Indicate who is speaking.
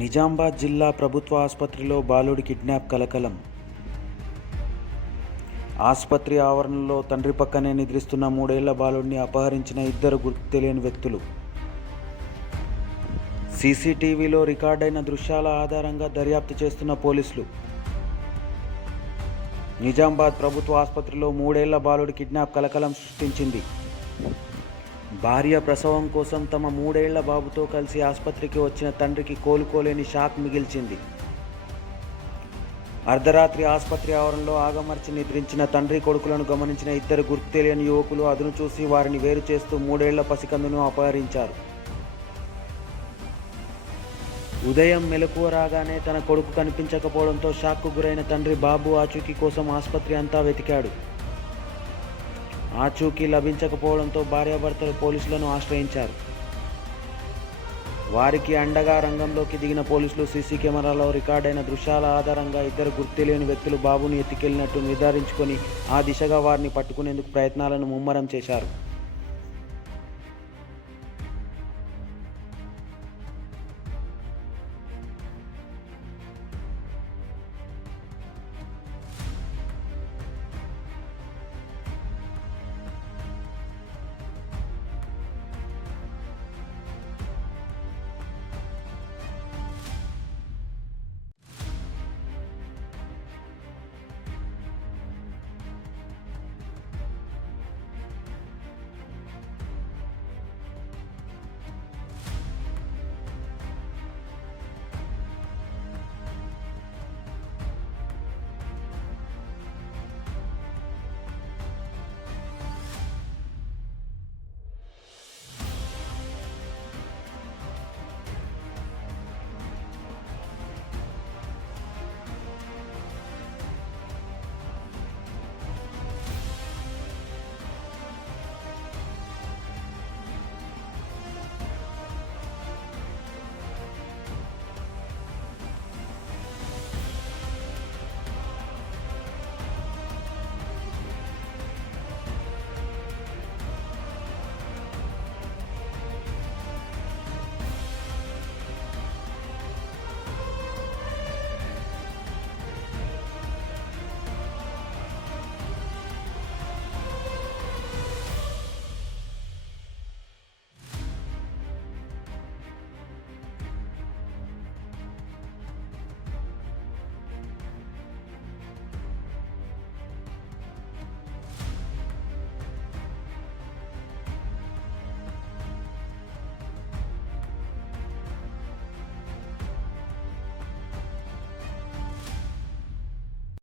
Speaker 1: నిజామాబాద్ జిల్లా ప్రభుత్వ ఆసుపత్రిలో బాలుడి కిడ్నాప్ కలకలం. ఆసుపత్రి ఆవరణలో తండ్రి పక్కనే నిద్రిస్తున్న మూడేళ్ళ బాలుడిని అపహరించిన ఇద్దరు గుర్తు తెలియని వ్యక్తులు. సీసీటీవీలో రికార్డైన దృశ్యాల ఆధారంగా దర్యాప్తు చేస్తున్న పోలీసులు. నిజామాబాద్ ప్రభుత్వ ఆసుపత్రిలో మూడేళ్ళ బాలుడి కిడ్నాప్ కలకలం సృష్టించింది. భార్య ప్రసవం కోసం తమ మూడేళ్ళ బాబుతో కలిసి ఆసుపత్రికి వచ్చిన తండ్రికి కోలుకోలేని షాక్ మిగిల్చింది. అర్ధరాత్రి ఆసుపత్రి ఆవరణలో ఆగమర్చి నిద్రించిన తండ్రి కొడుకులను గమనించిన ఇద్దరు గుర్తు తెలియని యువకులు అదును చూసి వారిని వేరు చేస్తూ మూడేళ్ళ పసికందును అపహరించారు. ఉదయం మెలకువ రాగానే తన కొడుకు కనిపించకపోవడంతో షాక్కు గురైన తండ్రి బాబు ఆచూకీ కోసం ఆసుపత్రి అంతా వెతికాడు. ఆచూకీ లభించకపోవడంతో భార్యాభర్తలు పోలీసులను ఆశ్రయించారు. వారికి అండగా రంగంలోకి దిగిన పోలీసులు సీసీ కెమెరాలో రికార్డైన దృశ్యాల ఆధారంగా ఇద్దరు గుర్తులేని వ్యక్తులు బాబుని ఎత్తుకెళ్ళినట్టు నిర్ధారించుకొని ఆ దిశగా వారిని పట్టుకునేందుకు ప్రయత్నాలను ముమ్మరం చేశారు.